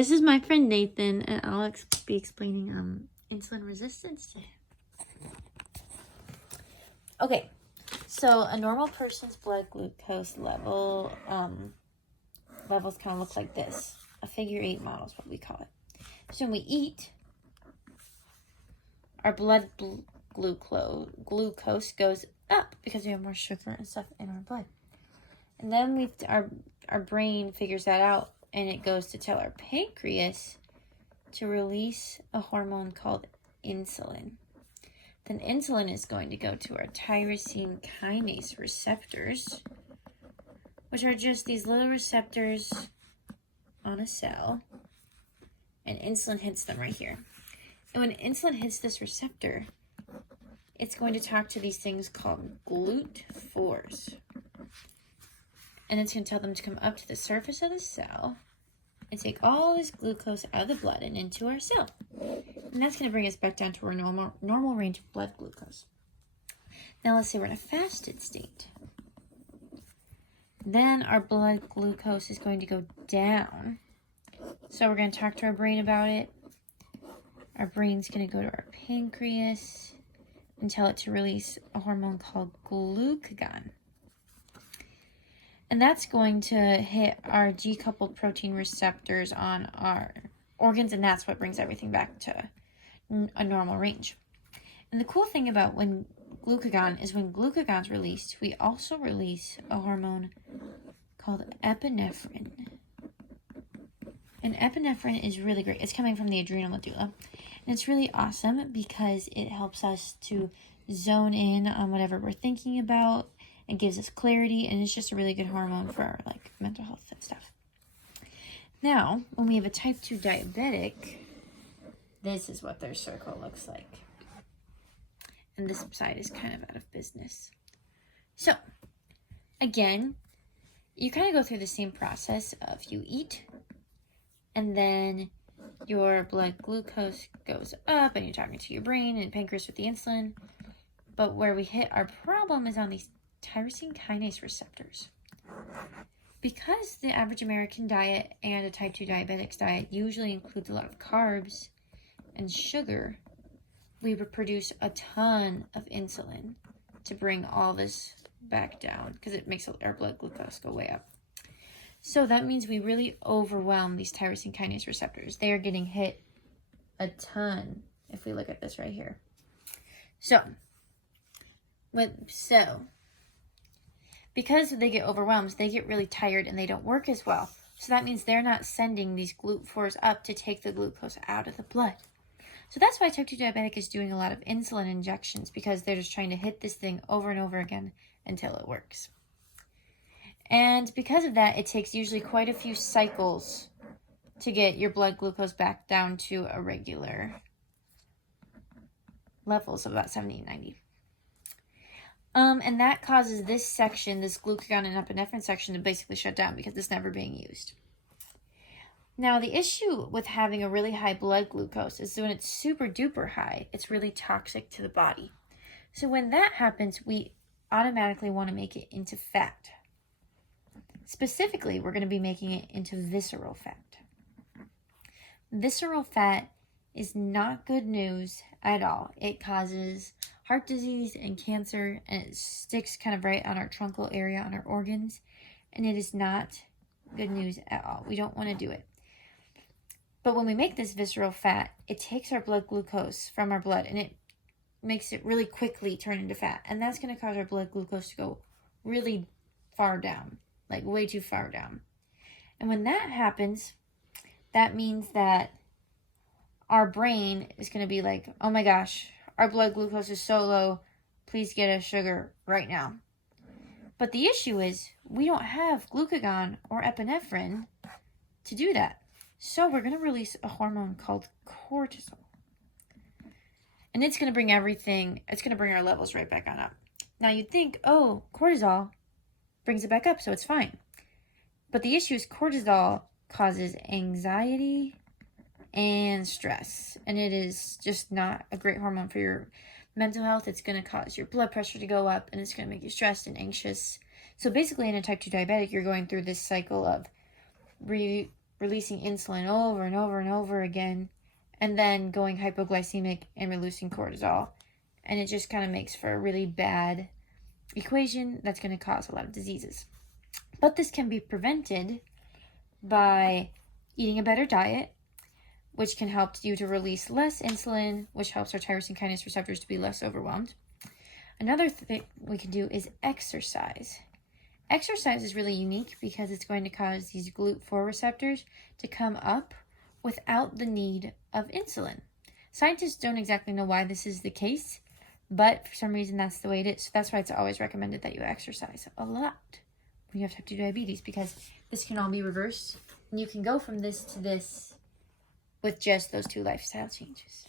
This is my friend Nathan, and I'll be explaining insulin resistance to him. Okay, so a normal person's blood glucose level levels kind of look like this. A figure 8 model is what we call it. So when we eat, our blood glucose goes up because we have more sugar and stuff in our blood. And then our brain figures that out, and it goes to tell our pancreas to release a hormone called insulin. Then insulin is going to go to our tyrosine kinase receptors, which are just these little receptors on a cell, and insulin hits them right here. And when insulin hits this receptor, it's going to talk to these things called GLUT4s. And it's going to tell them to come up to the surface of the cell and take all this glucose out of the blood and into our cell. And that's going to bring us back down to our normal range of blood glucose. Now let's say we're in a fasted state. Then our blood glucose is going to go down. So we're going to talk to our brain about it. Our brain's going to go to our pancreas and tell it to release a hormone called glucagon. And that's going to hit our G-coupled protein receptors on our organs, and that's what brings everything back to a normal range. And the cool thing about when glucagon's released, we also release a hormone called epinephrine. And epinephrine is really great. It's coming from the adrenal medulla. And it's really awesome because it helps us to zone in on whatever we're thinking about. It gives us clarity, and it's just a really good hormone for our mental health and stuff. Now, when we have a type 2 diabetic, this is what their circle looks like. And this side is kind of out of business. So, again, you kind of go through the same process of you eat, and then your blood glucose goes up, and you're talking to your brain and pancreas with the insulin. But where we hit our problem is on these tyrosine kinase receptors. Because the average American diet and a type 2 diabetic's diet usually includes a lot of carbs and sugar, we would produce a ton of insulin to bring all this back down because it makes our blood glucose go way up. So that means we really overwhelm these tyrosine kinase receptors. They are getting hit a ton if we look at this right here. Because they get overwhelmed, they get really tired and they don't work as well. So that means they're not sending these GLUT4s up to take the glucose out of the blood. So that's why type 2 diabetic is doing a lot of insulin injections, because they're just trying to hit this thing over and over again until it works. And because of that, it takes usually quite a few cycles to get your blood glucose back down to a regular levels of about 70, 90. And that causes this section, this glucagon and epinephrine section, to basically shut down because it's never being used. Now, the issue with having a really high blood glucose is when it's super duper high, it's really toxic to the body. So when that happens, we automatically want to make it into fat. Specifically, we're going to be making it into visceral fat. Visceral fat is not good news at all. It causes heart disease and cancer, and it sticks kind of right on our truncal area, on our organs, and it is not good news at all. We don't want to do it. But when we make this visceral fat, it takes our blood glucose from our blood, and it makes it really quickly turn into fat, and that's going to cause our blood glucose to go really far down, like way too far down. And when that happens, that means that our brain is going to be like, oh my gosh, our blood glucose is so low, please get us sugar right now. But the issue is we don't have glucagon or epinephrine to do that. So we're going to release a hormone called cortisol. And it's going to bring our levels right back on up. Now you'd think, oh, cortisol brings it back up, so it's fine. But the issue is cortisol causes anxiety and stress, and it is just not a great hormone for your mental health. It's going to cause your blood pressure to go up, and it's going to make you stressed and anxious. So basically, in a type 2 diabetic, you're going through this cycle of releasing insulin over and over and over again, and then going hypoglycemic and releasing cortisol. And it just kind of makes for a really bad equation that's going to cause a lot of diseases. But this can be prevented by eating a better diet, which can help you to release less insulin, which helps our tyrosine kinase receptors to be less overwhelmed. Another thing we can do is exercise. Exercise is really unique because it's going to cause these GLUT4 receptors to come up without the need of insulin. Scientists don't exactly know why this is the case, but for some reason that's the way it is. So that's why it's always recommended that you exercise a lot when you have type 2 diabetes, because this can all be reversed and you can go from this to this with just those 2 lifestyle changes.